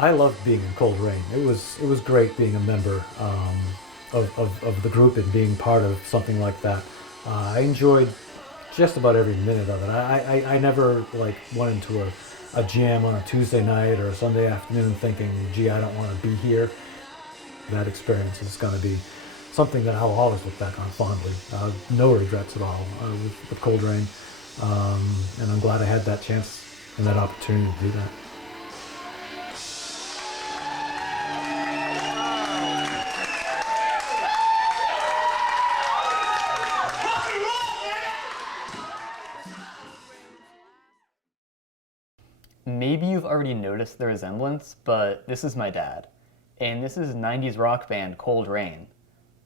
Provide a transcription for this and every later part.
I loved being in Cold Rain. It was great being a member of the group and being part of something like that. I enjoyed just about every minute of it. I never like went into a jam on a Tuesday night or a Sunday afternoon thinking, gee, I don't want to be here. That experience is going to be something that I'll always look back on fondly. No regrets at all with Cold Rain. And I'm glad I had that chance and that opportunity to do that. Maybe you've already noticed the resemblance, but this is my dad. And this is 90s rock band Cold Rain.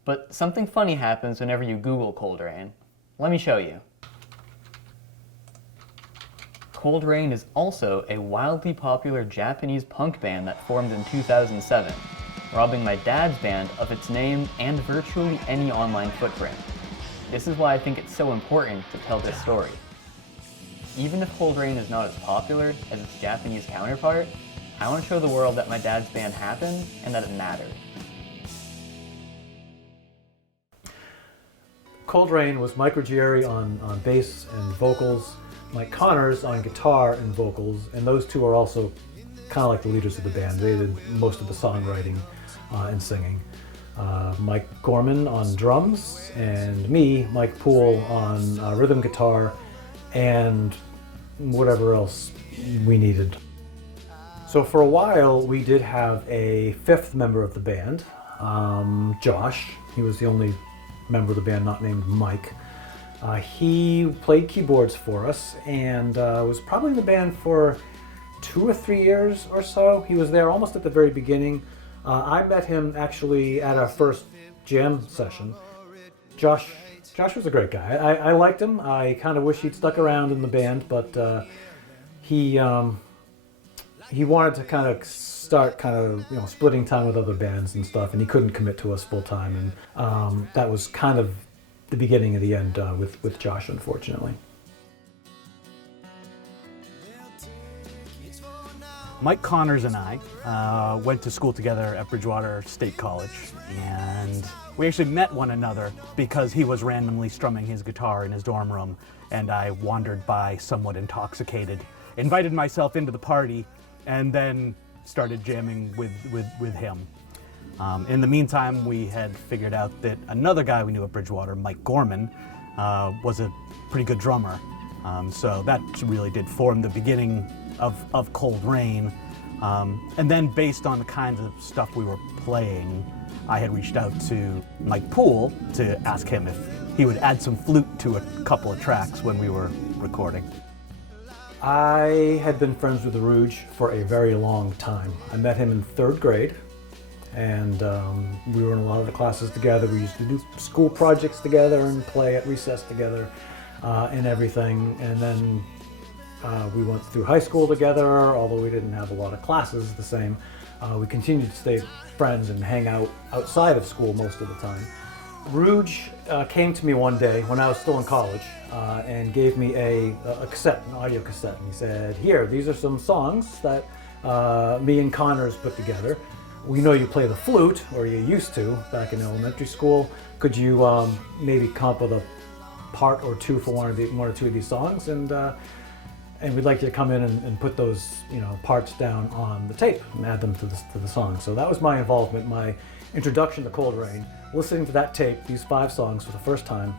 But something funny happens whenever you Google Cold Rain. Let me show you. Cold Rain is also a wildly popular Japanese punk band that formed in 2007, robbing my dad's band of its name and virtually any online footprint. This is why I think it's so important to tell this story. Even if Cold Rain is not as popular as its Japanese counterpart, I want to show the world that my dad's band happened and that it mattered. Cold Rain was Mike Ruggieri on bass and vocals, Mike Connors on guitar and vocals, and those two are also kind of like the leaders of the band. They did most of the songwriting and singing. Mike Gorman on drums, and me, Mike Poole, on rhythm guitar and whatever else we needed. So for a while we did have a fifth member of the band, Josh. He was the only member of the band not named Mike. He played keyboards for us and was probably in the band for 2 or 3 years or so. He was there almost at the very beginning. I met him actually at our first jam session. Josh was a great guy. I liked him. I kind of wish he'd stuck around in the band, but he wanted to kind of start splitting time with other bands and stuff, and he couldn't commit to us full time, and that was kind of the beginning of the end with Josh, unfortunately. Mike Connors and I went to school together at Bridgewater State College, and we actually met one another because he was randomly strumming his guitar in his dorm room, and I wandered by somewhat intoxicated, invited myself into the party, and then started jamming with him. In the meantime, we had figured out that another guy we knew at Bridgewater, Mike Gorman, was a pretty good drummer. So that really did form the beginning of Cold Rain. And then based on the kinds of stuff we were playing, I had reached out to Mike Poole to ask him if he would add some flute to a couple of tracks when we were recording. I had been friends with Rouge for a very long time. I met him in 3rd grade, and we were in a lot of the classes together. We used to do school projects together and play at recess together and everything. And then we went through high school together, although we didn't have a lot of classes the same. We continued to stay friends and hang out outside of school most of the time. Rouge came to me one day when I was still in college and gave me a cassette, an audio cassette, and he said, "Here, these are some songs that me and Connors put together. We know you play the flute, or you used to back in elementary school. Could you maybe come up with a part or two for one or two of these songs, and we'd like you to come in and put those parts down on the tape and add them to the song." So that was my involvement, my introduction to Cold Rain, listening to that tape, these 5 songs for the first time,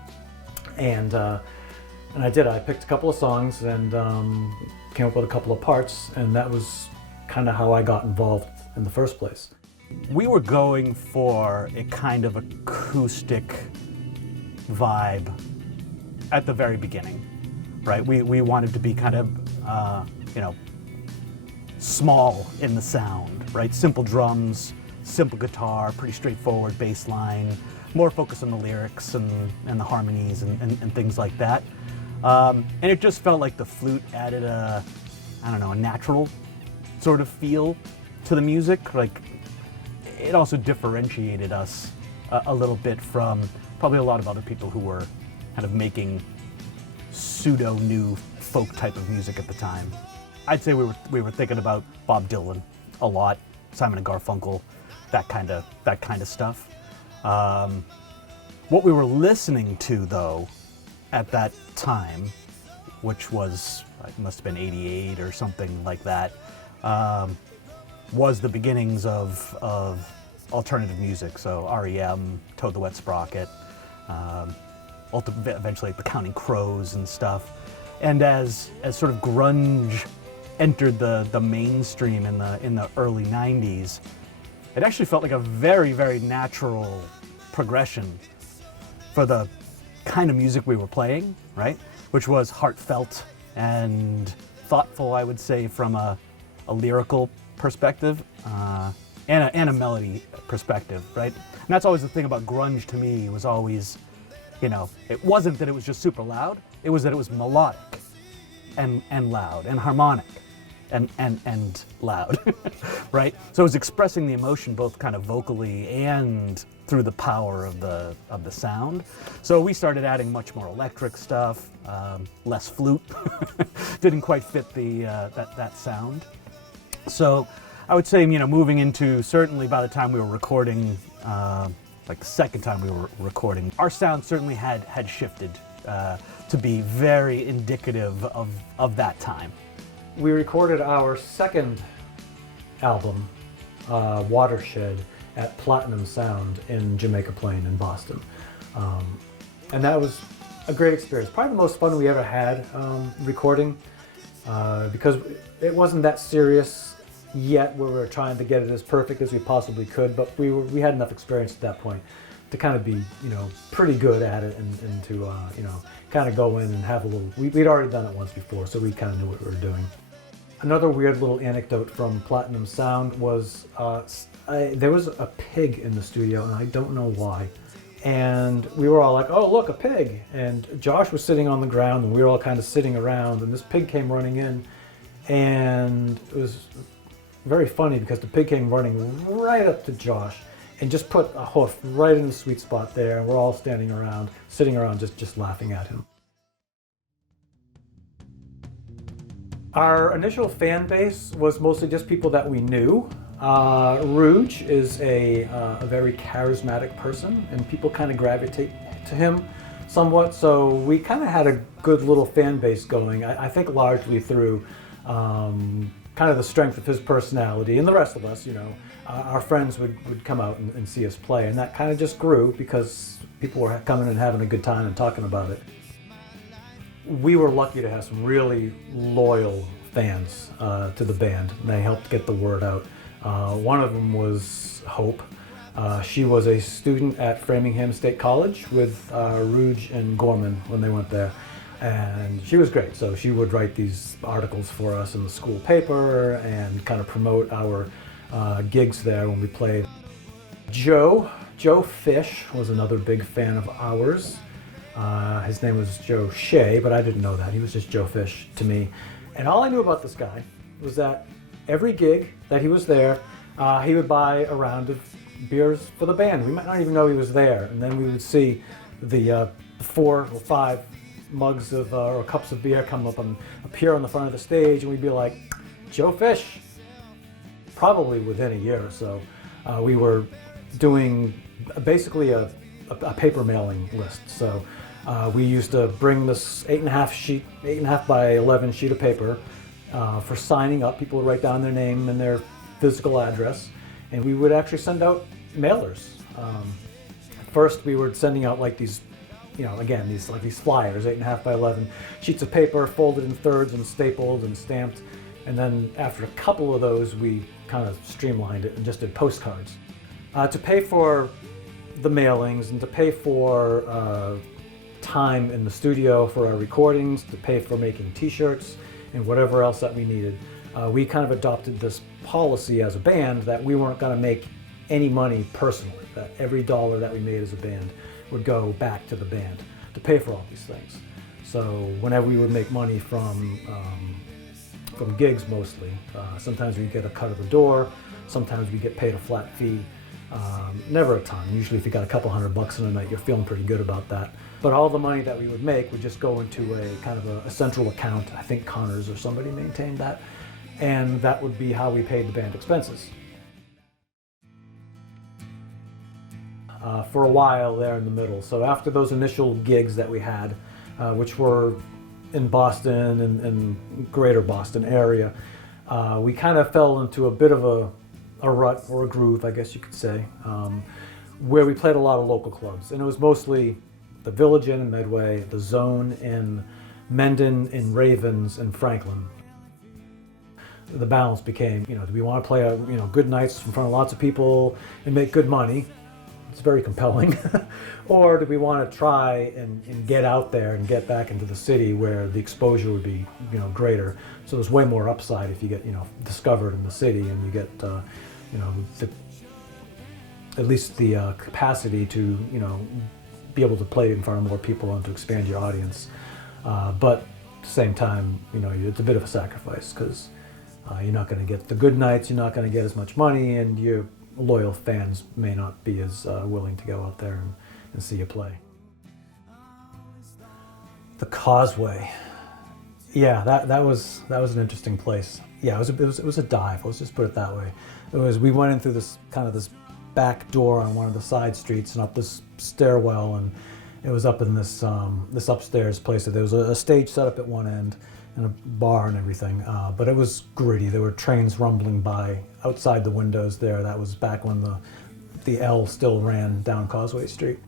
and I did. I picked a couple of songs and came up with a couple of parts, and that was kind of how I got involved in the first place. We were going for a kind of acoustic vibe at the very beginning, right? We wanted to be kind of, small in the sound, right? Simple drums, simple guitar, pretty straightforward bass line, more focus on the lyrics and the harmonies and things like that. And it just felt like the flute added a natural sort of feel to the music. Like, it also differentiated us a little bit from probably a lot of other people who were kind of making pseudo-new folk type of music at the time. I'd say we were thinking about Bob Dylan a lot. Simon and Garfunkel, that kind of stuff. What we were listening to, though, at that time, which was, it must have been 88 or something like that, was the beginnings of alternative music. So REM, Toad the Wet Sprocket, eventually the Counting Crows and stuff. And as sort of grunge entered the mainstream in the early 90s, it actually felt like a very, very natural progression for the kind of music we were playing, right? Which was heartfelt and thoughtful, I would say, from a lyrical perspective and a melody perspective, right? And that's always the thing about grunge to me, was always, it wasn't that it was just super loud, it was that it was melodic and loud and harmonic and loud, right? So it was expressing the emotion both kind of vocally and through the power of the sound. So we started adding much more electric stuff, less flute. Didn't quite fit that sound. So I would say, moving into, certainly by the time we were recording, like the second time we were recording, our sound certainly had shifted to be very indicative of that time. We recorded our second album, Watershed, at Platinum Sound in Jamaica Plain in Boston. And that was a great experience. Probably the most fun we ever had recording, because it wasn't that serious yet, where we were trying to get it as perfect as we possibly could, but we had enough experience at that point to kind of be, pretty good at it, and to, kind of go in and have a little, we'd already done it once before, so we kind of knew what we were doing. Another weird little anecdote from Platinum Sound was, there was a pig in the studio, and I don't know why. And we were all like, oh, look, a pig. And Josh was sitting on the ground, and we were all kind of sitting around, and this pig came running in. And it was very funny because the pig came running right up to Josh and just put a hoof right in the sweet spot there. And we're all sitting around, just laughing at him. Our initial fan base was mostly just people that we knew. Rouge is a very charismatic person, and people kind of gravitate to him somewhat. So we kind of had a good little fan base going. I think largely through kind of the strength of his personality, and the rest of us, our friends would come out and see us play, and that kind of just grew because people were coming and having a good time and talking about it. We were lucky to have some really loyal fans to the band, and they helped get the word out. One of them was Hope. She was a student at Framingham State College with Rouge and Gorman when they went there. And she was great. So she would write these articles for us in the school paper and kind of promote our gigs there when we played. Joe Fish was another big fan of ours. His name was Joe Shea, but I didn't know that. He was just Joe Fish to me. And all I knew about this guy was that every gig that he was there, he would buy a round of beers for the band. We might not even know he was there. And then we would see the 4 or 5 mugs of or cups of beer come up and appear on the front of the stage, and we'd be like, Joe Fish. Probably within a year or so, we were doing basically a paper mailing list. So we used to bring this 8.5 by 11 sheet of paper for signing up. People would write down their name and their physical address, and we would actually send out mailers. First, we were sending out like these, again, these flyers, 8.5 by 11 sheets of paper, folded in thirds and stapled and stamped. And then after a couple of those, we kind of streamlined it and just did postcards. To pay for the mailings and to pay for time in the studio for our recordings, to pay for making t-shirts and whatever else that we needed, we kind of adopted this policy as a band that we weren't going to make any money personally, that every dollar that we made as a band would go back to the band to pay for all these things. So whenever we would make money from gigs mostly, sometimes we get a cut of the door, sometimes we get paid a flat fee. Never a ton. Usually if you got a couple $100 in a night, you're feeling pretty good about that. But all the money that we would make would just go into a kind of a central account. I think Connors or somebody maintained that. and that would be how we paid the band expenses. For a while there in the middle. So after those initial gigs that we had, which were in Boston and greater Boston area, we kind of fell into a bit of a rut or a groove, I guess you could say, where we played a lot of local clubs. And it was mostly the Village Inn in Medway, the Zone in Mendon, in Ravens, and Franklin. The balance became, do we want to play good nights in front of lots of people and make good money? It's very compelling. Or do we want to try and get out there and get back into the city where the exposure would be, greater? So there's way more upside if you get, discovered in the city and you get, at least the capacity to, be able to play in front of more people and to expand your audience. But at the same time, it's a bit of a sacrifice because you're not going to get the good nights, you're not going to get as much money, and your loyal fans may not be as willing to go out there and see you play. The Causeway. Yeah, that was an interesting place. Yeah, it was a dive. Let's just put it that way. We went in through this back door on one of the side streets and up this stairwell, and it was up in this this upstairs place. There was a stage set up at one end and a bar and everything, but it was gritty. There were trains rumbling by outside the windows there. That was back when the L still ran down Causeway Street.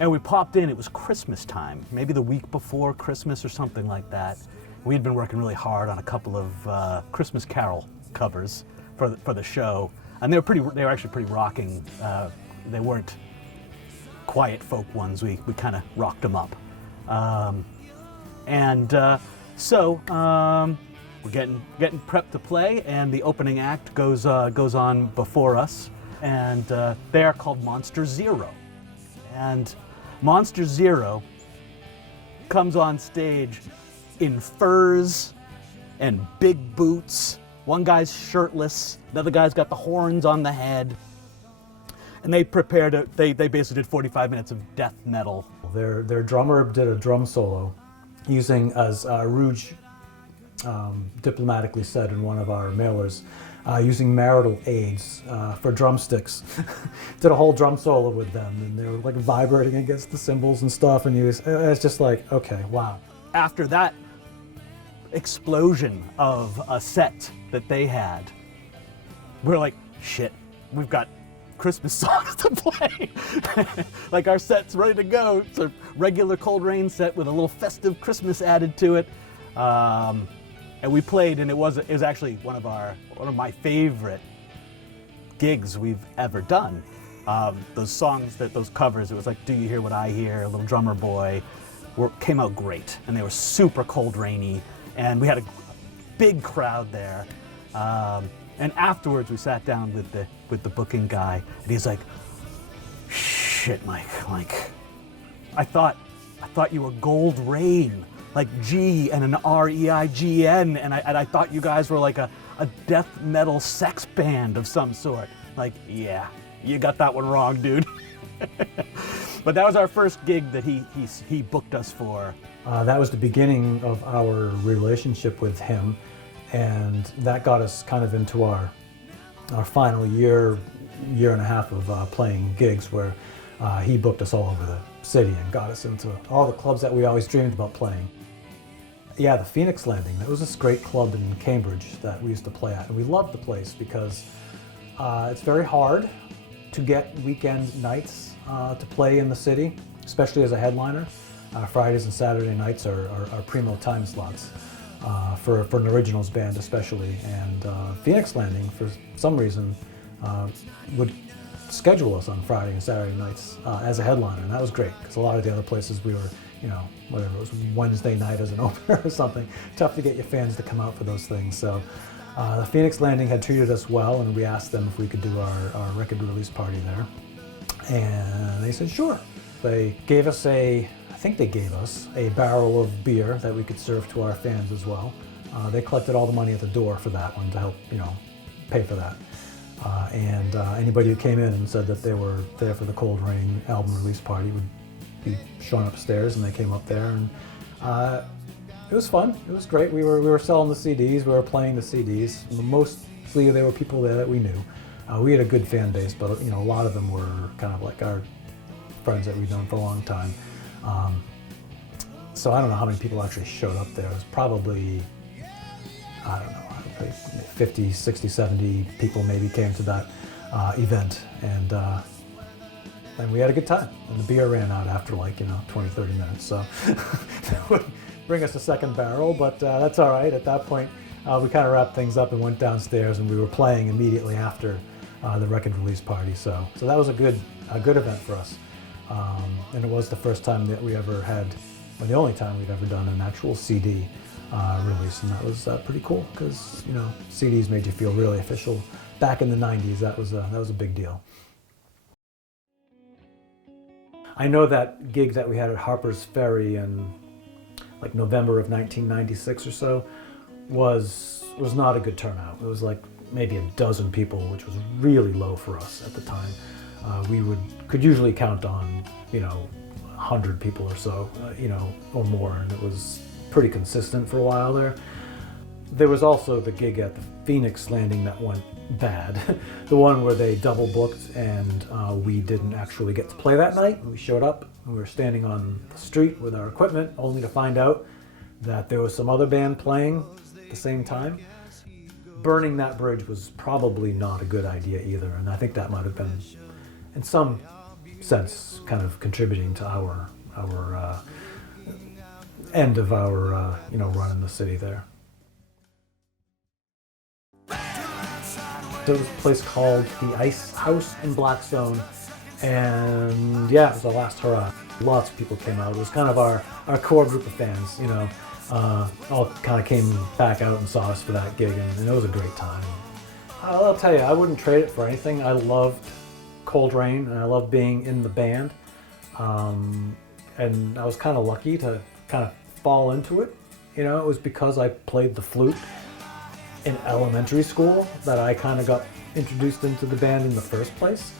And we popped in, it was Christmas time, maybe the week before Christmas or something like that. We had been working really hard on a couple of Christmas Carol covers for the show, and they were actually pretty rocking. They weren't quiet folk ones. We kind of rocked them up. So we're getting prepped to play, and the opening act goes on before us, and they are called Monster Zero. And Monster Zero comes on stage in furs and big boots. One guy's shirtless, the other guy's got the horns on the head, and they basically did 45 minutes of death metal. Their drummer did a drum solo using, as Rouge diplomatically said in one of our mailers, using marital aids for drumsticks. Did a whole drum solo with them, and they were vibrating against the cymbals and stuff, and it's just like, okay, wow. After that explosion of a set that they had, we're like, shit, we've got Christmas songs to play. Our set's ready to go. It's a regular Cold Rain set with a little festive Christmas added to it. And we played, and it was actually one of my favorite gigs we've ever done. Those songs, those covers, it was like Do You Hear What I Hear, Little Drummer Boy, came out great, and they were super Cold Rainy, and we had a big crowd there. And afterwards, we sat down with the booking guy, and he's like, "Shit, Mike, I thought you were Gold Rain, like G and an REIGN, and I thought you guys were like a death metal sex band of some sort." Like, yeah, you got that one wrong, dude. But that was our first gig that he booked us for. That was the beginning of our relationship with him, and that got us kind of into our final year and a half of playing gigs, where he booked us all over the city and got us into all the clubs that we always dreamed about playing. Yeah, the Phoenix Landing, that was this great club in Cambridge that we used to play at, and we loved the place because it's very hard to get weekend nights to play in the city, especially as a headliner. Fridays and Saturday nights are primo time slots for an originals band especially, and Phoenix Landing, for some reason, would schedule us on Friday and Saturday nights as a headliner, and that was great, because a lot of the other places we were, whatever, it was Wednesday night as an opener or something. Tough to get your fans to come out for those things. So the Phoenix Landing had treated us well, and we asked them if we could do our record release party there, and they said sure. They gave us I think they gave us a barrel of beer that we could serve to our fans as well. They collected all the money at the door for that one to help, pay for that. And anybody who came in and said that they were there for the Cold Rain album release party would be shown upstairs, and they came up there, and It was fun. It was great. We were selling the CDs. We were playing the CDs. Mostly there were people there that we knew. We had a good fan base, but a lot of them were kind of like our friends that we'd known for a long time. So I don't know how many people actually showed up there. It was probably, I don't know, 50, 60, 70 people maybe came to that event, and we had a good time. And the beer ran out after 20, 30 minutes, so that would bring us a second barrel, but that's all right. At that point, we kind of wrapped things up and went downstairs, and we were playing immediately after the record release party. So that was a good event for us, and it was the first time that we ever had, or the only time we'd ever done an actual CD release, and that was pretty cool because CDs made you feel really official. Back in the '90s, that was a big deal. I know that gig that we had at Harper's Ferry in like November of 1996 or so was not a good turnout. It was like maybe a dozen people, which was really low for us at the time. We could usually count on 100 people or so, or more, and it was pretty consistent for a while there. There was also the gig at the Phoenix Landing that went bad, the one where they double booked, and we didn't actually get to play that night. We showed up and we were standing on the street with our equipment, only to find out that there was some other band playing at the same time. Burning that bridge was probably not a good idea either, and I think that might have been, in some sense, kind of contributing to our end of our run in the city there. There was a place called the Ice House in Blackstone, and yeah, it was our last hurrah. Lots of people came out. It was kind of our core group of fans, all kind of came back out and saw us for that gig, and it was a great time. I'll tell you, I wouldn't trade it for anything. I loved Cold Rain, and I loved being in the band, and I was kind of lucky to kind of fall into it. It was because I played the flute in elementary school that I kind of got introduced into the band in the first place.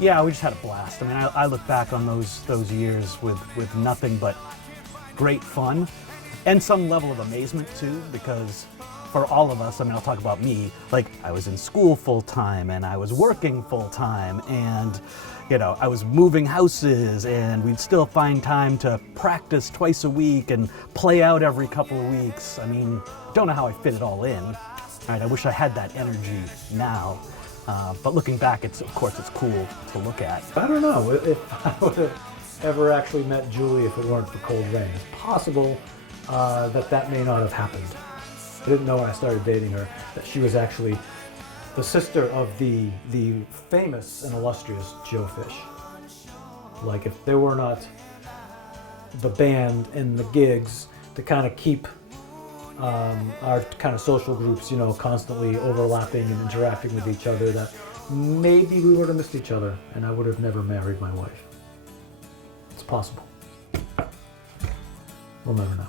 Yeah, we just had a blast. I mean, I look back on those years with nothing but great fun and some level of amazement too, because for all of us, I mean, I'll talk about me, like I was in school full time and I was working full time, and I was moving houses, and we'd still find time to practice twice a week and play out every couple of weeks. I mean, don't know how I fit it all in. Right? I wish I had that energy now. But looking back, of course it's cool to look at. I don't know if I would have ever actually met Julie if it weren't for Cold Rain. It's possible that may not have happened. I didn't know when I started dating her that she was actually the sister of the famous and illustrious Joe Fish. Like, if there were not the band and the gigs to kind of keep our kind of social groups, constantly overlapping and interacting with each other, that maybe we would have missed each other and I would have never married my wife. It's possible. We'll never know.